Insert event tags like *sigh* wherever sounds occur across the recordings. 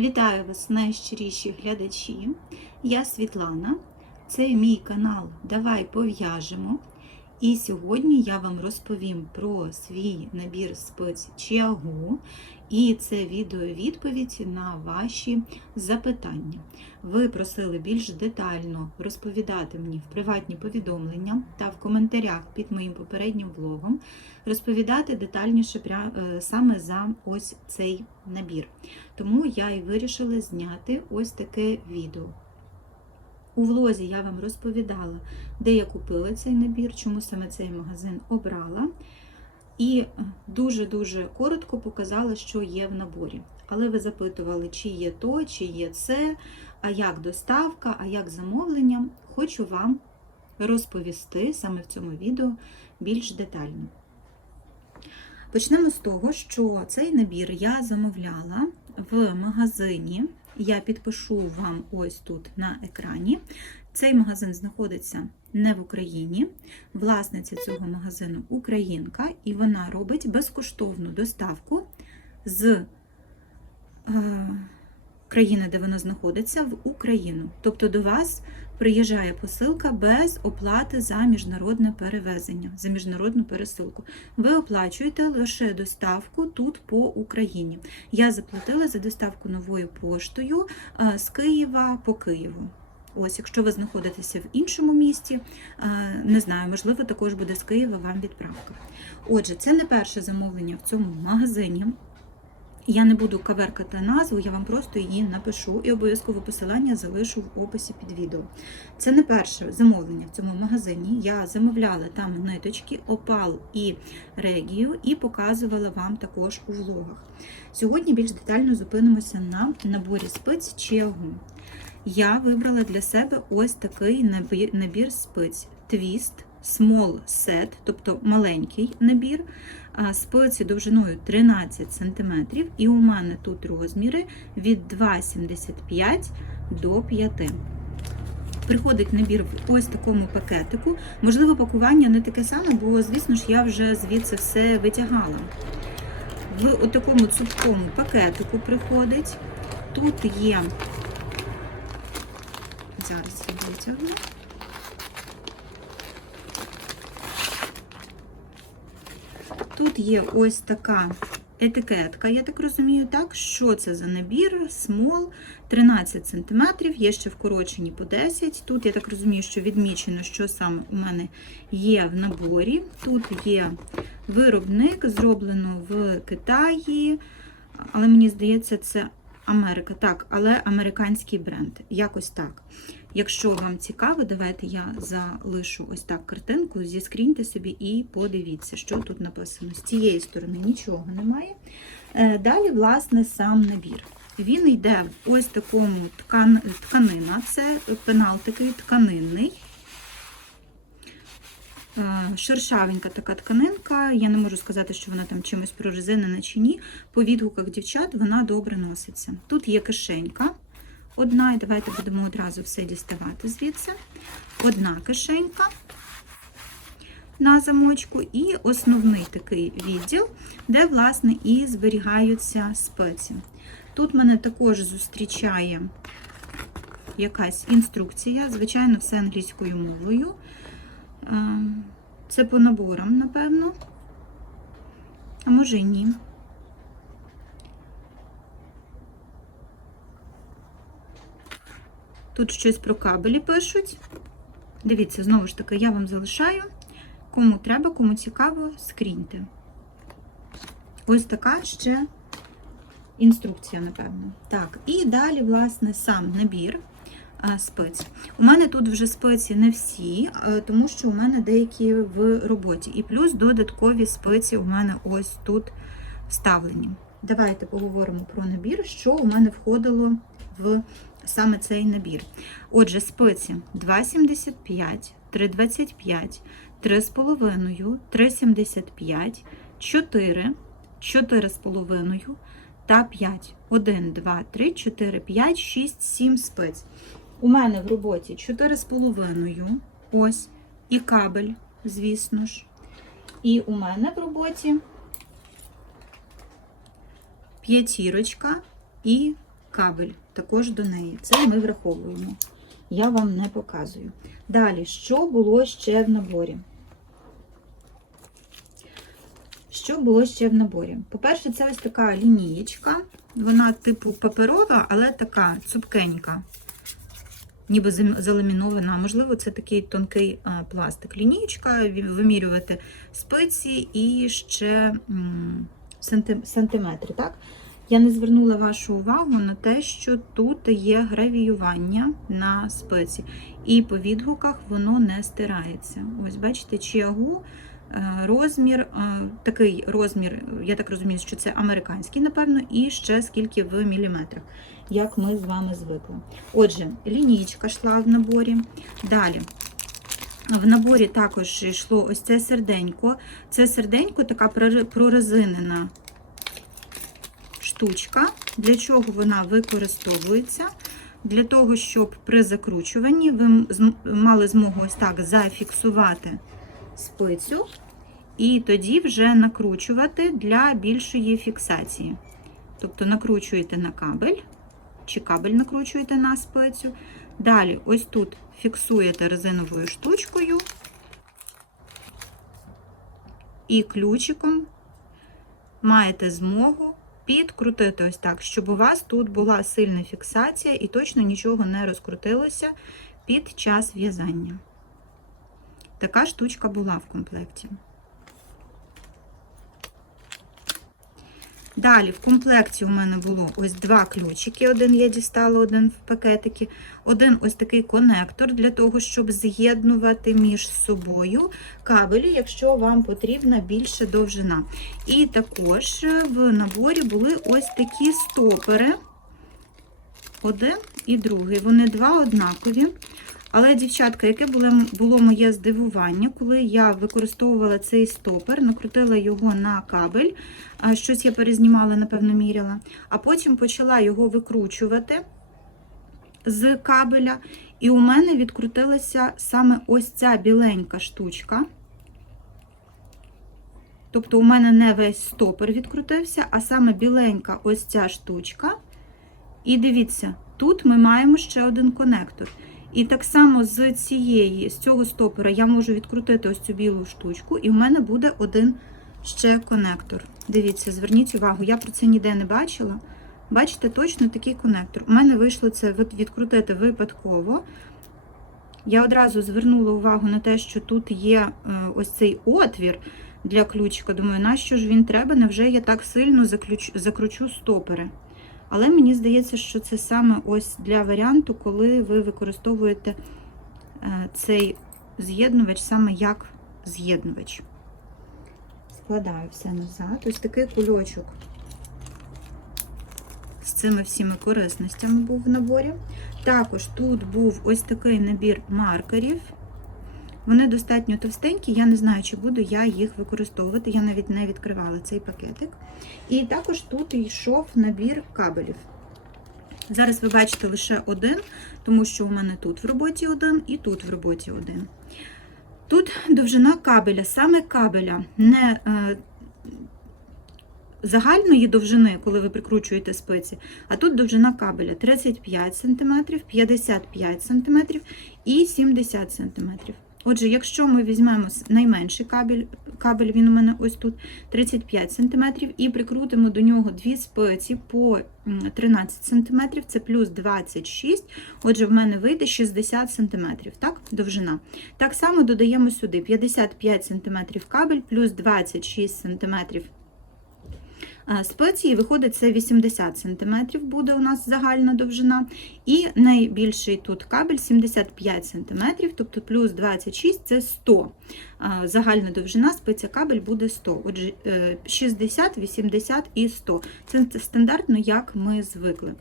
Вітаю вас, найщиріші глядачі. Я Світлана. Це мій канал Давай пов'яжемо. І сьогодні я вам розповім про свій набір спец Чіагу. І це відео-відповідь на ваші запитання. Ви просили більш детально розповідати мені в приватні повідомлення та в коментарях під моїм попереднім влогом розповідати детальніше е, саме за ось цей набір. Тому я і вирішила зняти ось таке відео. У влозі я вам розповідала, де я купила цей набір, чому саме цей магазин обрала. І дуже-дуже коротко показала, що є в наборі. Але ви запитували, чи є то, чи є це, а як доставка, а як замовлення. Хочу вам розповісти саме в цьому відео більш детально. Почнемо з того, що цей набір я замовляла в магазині. Я підпишу вам ось тут на екрані. Цей магазин знаходиться не в Україні. Власниця цього магазину українка, і вона робить безкоштовну доставку з е, країни, де вона знаходиться, в Україну. Тобто до вас приїжджає посилка без оплати за міжнародне перевезення, за міжнародну пересилку. Ви оплачуєте лише доставку тут по Україні. Я заплатила за доставку новою поштою е, з Києва по Києву. Ось, якщо ви знаходитеся в іншому місті, е, не знаю, можливо, також буде з Києва вам відправка. Отже, це не перше замовлення в цьому магазині. Я не буду каверкати назву, я вам просто її напишу і обов'язково посилання залишу в описі під відео. Це не перше замовлення в цьому магазині. Я замовляла там ниточки, опал і регію, і показувала вам також у влогах. Сьогодні більш детально зупинимося на наборі спиць Чіагу. Я вибрала для себе ось такий набір, спиць Twist Small Set, тобто маленький набір. Спиці довжиною 13 см, і у мене тут розміри від 2,75 до 5. Приходить набір в ось такому пакетику. Можливо, пакування не таке саме, бо, звісно ж, я вже звідси все витягала. В такому цупкому пакетику приходить. Тут є, зараз я витягну. Тут є ось така етикетка, я так розумію, так, що це за набір, смол 13 см, є ще вкорочені по 10 Тут я так розумію, що відмічено, що саме у мене є в наборі. Тут є виробник, зроблено в Китаї, але мені здається, це Америка. Так, але американський бренд. Якось так. Якщо вам цікаво, давайте я залишу ось так картинку, зіскріньте собі і подивіться, що тут написано. З цієї сторони нічого немає. Е, Далі, власне, сам набір. Він йде в ось такому ткан, тканина, це пенал такий тканинний. Е, Шершавенька така тканинка. Я не можу сказати, що вона там чимось прорезинена чи ні. По відгуках дівчат вона добре носиться. Тут є кишенька одна, і давайте будемо одразу все діставати звідси. Одна кишенька на замочку, і основний такий відділ, де, власне, і зберігаються спеції. Тут мене також зустрічає якась інструкція, звичайно, все англійською мовою. Е, Це по наборам, напевно. А може і ні. Тут щось про кабелі пишуть. Дивіться, знову ж таки, я вам залишаю. Кому треба, кому цікаво, скріньте. Ось така ще інструкція, напевно. Так, і далі, власне, сам набір спецій. У мене тут вже спеції не всі, тому що у мене деякі в роботі. І плюс додаткові спеції у мене ось тут вставлені. Давайте поговоримо про набір, що у мене входило в саме цей набір. Отже, спиці 2,75, 3,25, 3,5, 3,75, 4, 4,5 та 5. 1, 2, 3, 4, 5, 6, 7 спиць. У мене в роботі 4,5. Ось. І кабель, звісно ж. І у мене в роботі п'ятірочка і кабель також до неї. Це ми враховуємо. Я вам не показую. Далі, що було ще в наборі? Що було ще в наборі? По-перше, це ось така лінієчка. Вона типу паперова, але така цупкенька, ніби заламінована. Можливо, це такий тонкий пластик. Лінієчка, вимірювати спиці і ще сантиметри. Так? Я не звернула вашу увагу на те, що тут є гравіювання на спиці, і по відгуках воно не стирається. Ось бачите, чиагу е, розмір, е, такий розмір, я так розумію, що це американський, напевно, і ще скільки в міліметрах, як ми з вами звикли. Отже, лінійка йшла в наборі. Далі. В наборі також йшло ось це серденько. Це серденько така прорезинена штучка. Для чого вона використовується? Для того, щоб при закручуванні ви мали змогу ось так зафіксувати спицю, і тоді вже накручувати для більшої фіксації. Тобто накручуєте на кабель, чи кабель накручуєте на спицю. Далі, ось тут фіксуєте резиновою штучкою і ключиком маєте змогу підкрутити ось так, щоб у вас тут була сильна фіксація і точно нічого не розкрутилося під час в'язання. Така штучка була в комплекті. Далі в комплекті у мене було ось два ключики. Один я дістала, один в пакетики. Один ось такий конектор для того, щоб з'єднувати між собою кабелі, якщо вам потрібна більша довжина. І також в наборі були ось такі стопери. Один і другий. Вони два однакові. Але, дівчатка, яке було, моє здивування, коли я використовувала цей стопер, накрутила його на кабель, щось я перезнімала, напевно, міряла, а потім почала його викручувати з кабеля, і у мене відкрутилася саме ось ця біленька штучка. Тобто, у мене не весь стопер відкрутився, а саме біленька ось ця штучка. І дивіться, тут ми маємо ще один конектор. І так само з цієї, з цього стопора я можу відкрутити ось цю білу штучку, і в мене буде один ще конектор. Дивіться, зверніть увагу, я про це ніде не бачила. Бачите, точно такий конектор. У мене вийшло це відкрутити випадково. Я одразу звернула увагу на те, що тут є е, ось цей отвір для ключика. Думаю, нащо ж він треба? Невже я так сильно закручу стопери? Але мені здається, що це саме ось для варіанту, коли ви використовуєте е, цей з'єднувач саме як з'єднувач. Складаю все назад. Ось такий кульочок з цими всіми корисностями був в наборі. Також тут був ось такий набір маркерів. Вони достатньо товстенькі, я не знаю, чи буду я їх використовувати. Я навіть не відкривала цей пакетик. І також тут йшов набір кабелів. Зараз ви бачите лише один, тому що у мене тут в роботі один і тут в роботі один. Тут довжина кабеля, саме кабеля, не е, загальної довжини, коли ви прикручуєте спиці, а тут довжина кабеля 35 см, 55 см і 70 см. Отже, якщо ми візьмемо найменший кабель, кабель він у мене ось тут 35 см, і прикрутимо до нього дві спиці по 13 см, це плюс 26 Отже, в мене вийде 60 см, так, довжина. Так само додаємо сюди 55 см кабель, плюс 26 см спеції, виходить, це 80 см буде у нас загальна довжина. І найбільший тут кабель 75 см, тобто плюс 26 це 100 Загальна довжина спеця кабель буде 100. Отже, 60, 80 і 100. Це стандартно, як ми звикли.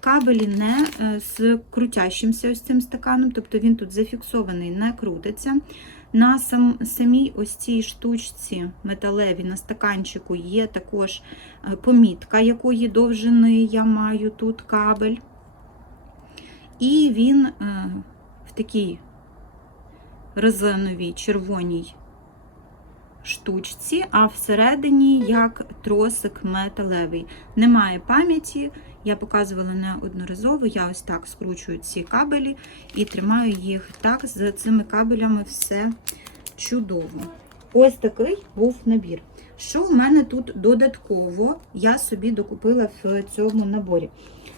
Кабелі не з крутящимся ось цим стаканом, тобто він тут зафіксований, не крутиться. На сам, самій ось цій штучці металевій на стаканчику є також помітка, якої довжини я маю тут кабель. І він в такій резиновій червоній штучці, а всередині як тросик металевий. Немає пам'яті, я показувала неодноразово. Я ось так скручую ці кабелі і тримаю їх так. З цими кабелями все чудово. Ось такий був набір. Що у мене тут додатково я собі докупила в цьому наборі?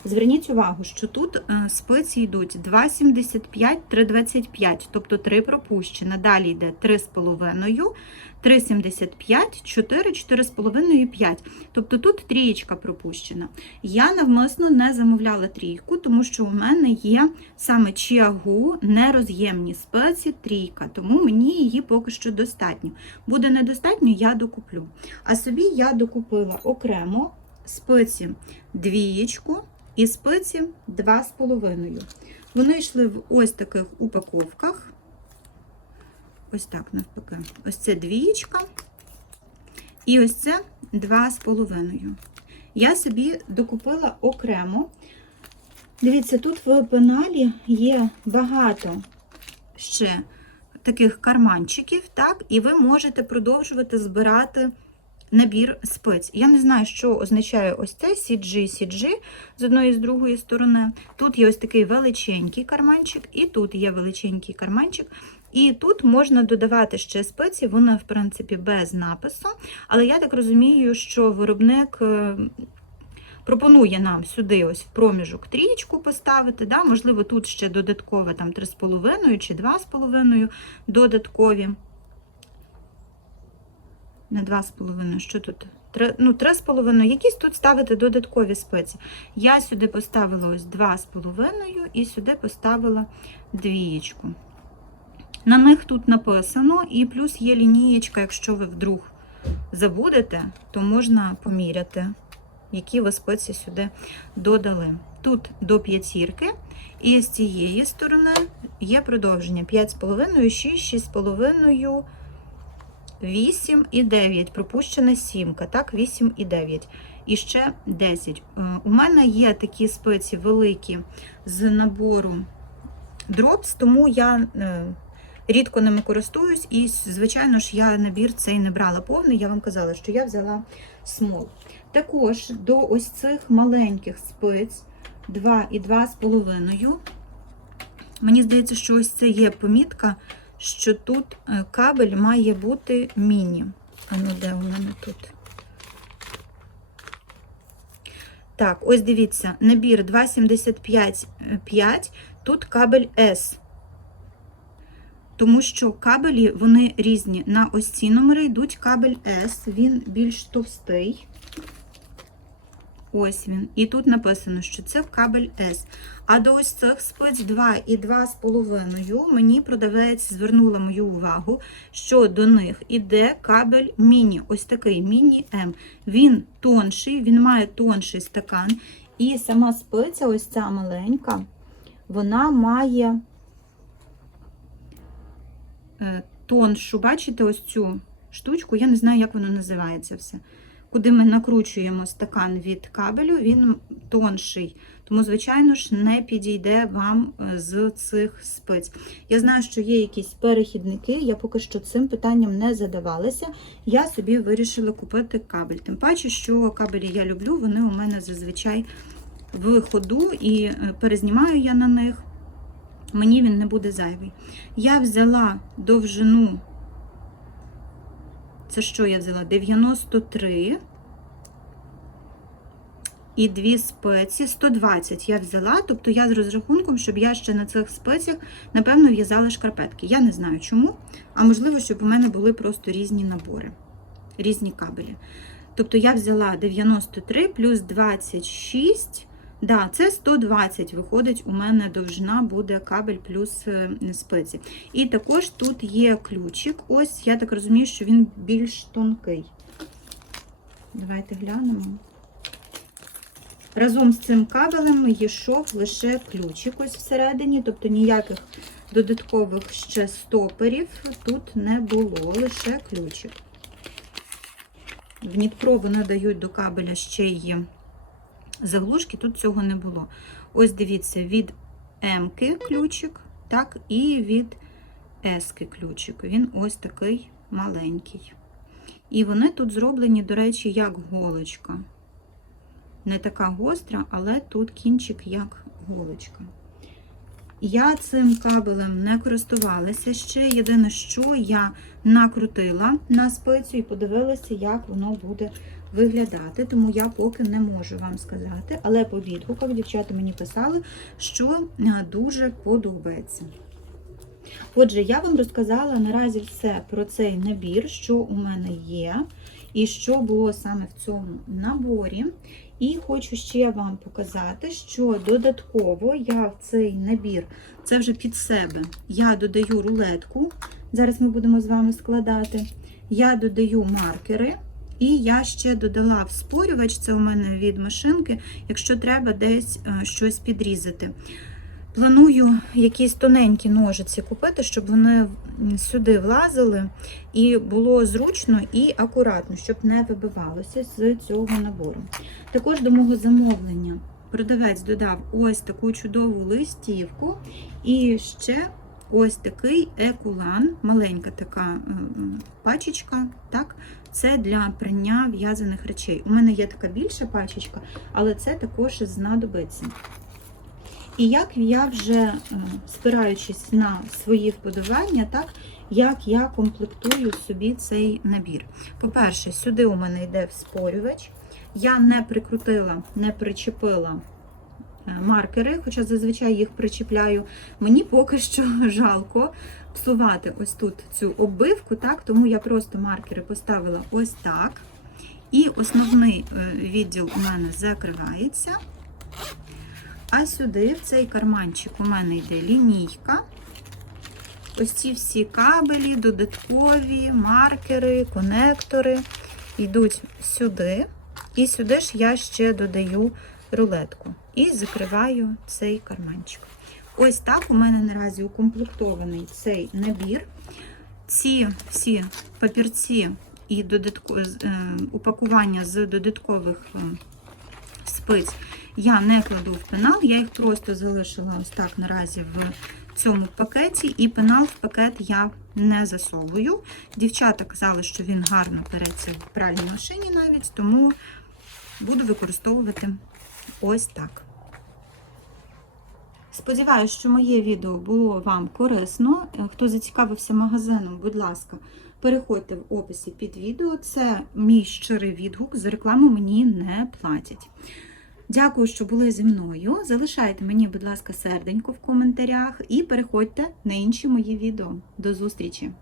Зверніть увагу, що тут е, спиці йдуть 2,75, 3,25, тобто 3 пропущено. Далі йде 3,5, 3,75, 4, 4,5 і 5. Тобто тут трієчка пропущена. Я навмисно не замовляла трійку, тому що у мене є саме чіагу нероз'ємні спеці трійка, тому мені її поки що достатньо. Буде недостатньо, я докуплю. А собі я докупила окремо спиці двієчку і спиці 2,5. Вони йшли в ось таких упаковках. Ось так, навпаки. Ось це двієчка. І ось це 2,5. Я собі докупила окремо. Дивіться, тут в пеналі є багато ще таких карманчиків, так, і ви можете продовжувати збирати набір спиць. Я не знаю, що означає ось це CG, CG з одної і з другої сторони. Тут є ось такий величенький карманчик, і тут є величенький карманчик. І тут можна додавати ще спиці, вона, в принципі, без напису. Але я так розумію, що виробник е, пропонує нам сюди ось в проміжок трієчку поставити. Да? Можливо, тут ще додаткове там 3,5 чи 2,5 додаткові. Не 2,5, що тут? Три- Ну, 3,5. Якісь тут ставити додаткові спиці. Я сюди поставила ось 2,5 і сюди поставила двієчку. На них тут написано, і плюс є лінієчка, якщо ви вдруг забудете, то можна поміряти, які ви спиці сюди додали. Тут до п'ятірки, і з цієї сторони є продовження 5,5, 6, 6,5, 8 і 9. Пропущена сімка, так, 8 і 9. І ще 10. Е, У мене є такі спиці великі з набору Drops, тому я е, рідко ними користуюсь, і, звичайно ж, я набір цей не брала повний. Я вам казала, що я взяла смол. Також до ось цих маленьких спиць 2 і 2,5. Мені здається, що ось це є помітка, що тут е, кабель має бути міні. А ну де у мене тут? Так, ось дивіться, набір 2,75,5, тут кабель S. Тому що кабелі вони різні. На ось ці номери йдуть кабель S, він більш товстий. Ось він. І тут написано, що це кабель S. А до ось цих спиць 2 і 2,5 мені продавець звернула мою увагу, що до них іде кабель міні. Ось такий міні-М. Він тонший, він має тонший стакан. І сама спиця, ось ця маленька, вона має е, тоншу. Бачите, ось цю штучку, я не знаю, як воно називається все. Куди ми накручуємо стакан від кабелю, він тонший. Тому, звичайно ж, не підійде вам е, з цих спиць. Я знаю, що є якісь перехідники, я поки що цим питанням не задавалася. Я собі вирішила купити кабель. Тим паче, що кабелі я люблю, вони у мене зазвичай в ходу і е, перезнімаю я на них. Мені він не буде зайвий. Я взяла довжину це що я взяла? 93 і дві спеці, 120 я взяла, тобто я з розрахунком, щоб я ще на цих спеціях, напевно, в'язала шкарпетки. Я не знаю чому, а можливо, щоб у мене були просто різні набори, різні кабелі. Тобто я взяла 93 плюс 26. Да, це 120 виходить, у мене довжина буде кабель плюс е, спиці. І також тут є ключик. Ось, я так розумію, що він більш тонкий. Давайте глянемо. Разом з цим кабелем йшов лише ключик ось всередині, тобто ніяких додаткових ще стоперів тут не було, лише ключик. В Дніпро вони дають до кабеля ще й заглушки, тут цього не було. Ось дивіться, від М-ки ключик, так, і від С-ки ключик. Він ось такий маленький. І вони тут зроблені, до речі, як голочка. Не така гостра, але тут кінчик як голочка. Я цим кабелем не користувалася ще. Єдине, що я накрутила на спицю і подивилася, як воно буде виглядати. Тому я поки не можу вам сказати. Але по відгуках дівчата мені писали, що е, дуже подобається. Отже, я вам розказала наразі все про цей набір, що у мене є, і що було саме в цьому наборі. І хочу ще вам показати, що додатково я в цей набір, це вже під себе, я додаю рулетку. Зараз ми будемо з вами складати. Я додаю маркери, і я ще додала вспорювач, це у мене від машинки, якщо треба десь е, щось підрізати. Планую якісь тоненькі ножиці купити, щоб вони сюди влазили і було зручно і акуратно, щоб не вибивалося з цього набору. Також до мого замовлення продавець додав ось таку чудову листівку і ще ось такий екулан, маленька така е, пачечка. Так? Це для прання в'язаних речей. У мене є така більша пачечка, але це також знадобиться. І як я вже, е, спираючись на свої вподобання, так, як я комплектую собі цей набір. По-перше, сюди у мене йде вспорювач. Я не прикрутила, не причепила маркери, хоча зазвичай їх причіпляю. Мені поки що *laughs* жалко псувати ось тут цю оббивку, так, тому я просто маркери поставила ось так. І основний е, відділ у мене закривається. А сюди, в цей карманчик, у мене йде лінійка. Ось ці всі кабелі, додаткові маркери, конектори йдуть сюди. І сюди ж я ще додаю рулетку. І закриваю цей карманчик. Ось так у мене наразі укомплектований цей набір. Ці всі папірці і додатко... е, упакування з додаткових е, спиць я не кладу в пенал, я їх просто залишила ось так наразі в цьому пакеті, і пенал в пакет я не засовую. Дівчата казали, що він гарно переться в пральній машині навіть, тому буду використовувати ось так. Сподіваюсь, що моє відео було вам корисно. Е, Хто зацікавився магазином, будь ласка, переходьте в описі під відео. Це мій щирий відгук. За рекламу мені не платять. Дякую, що були зі мною. Залишайте мені, будь ласка, серденько в коментарях і переходьте на інші мої відео. До зустрічі!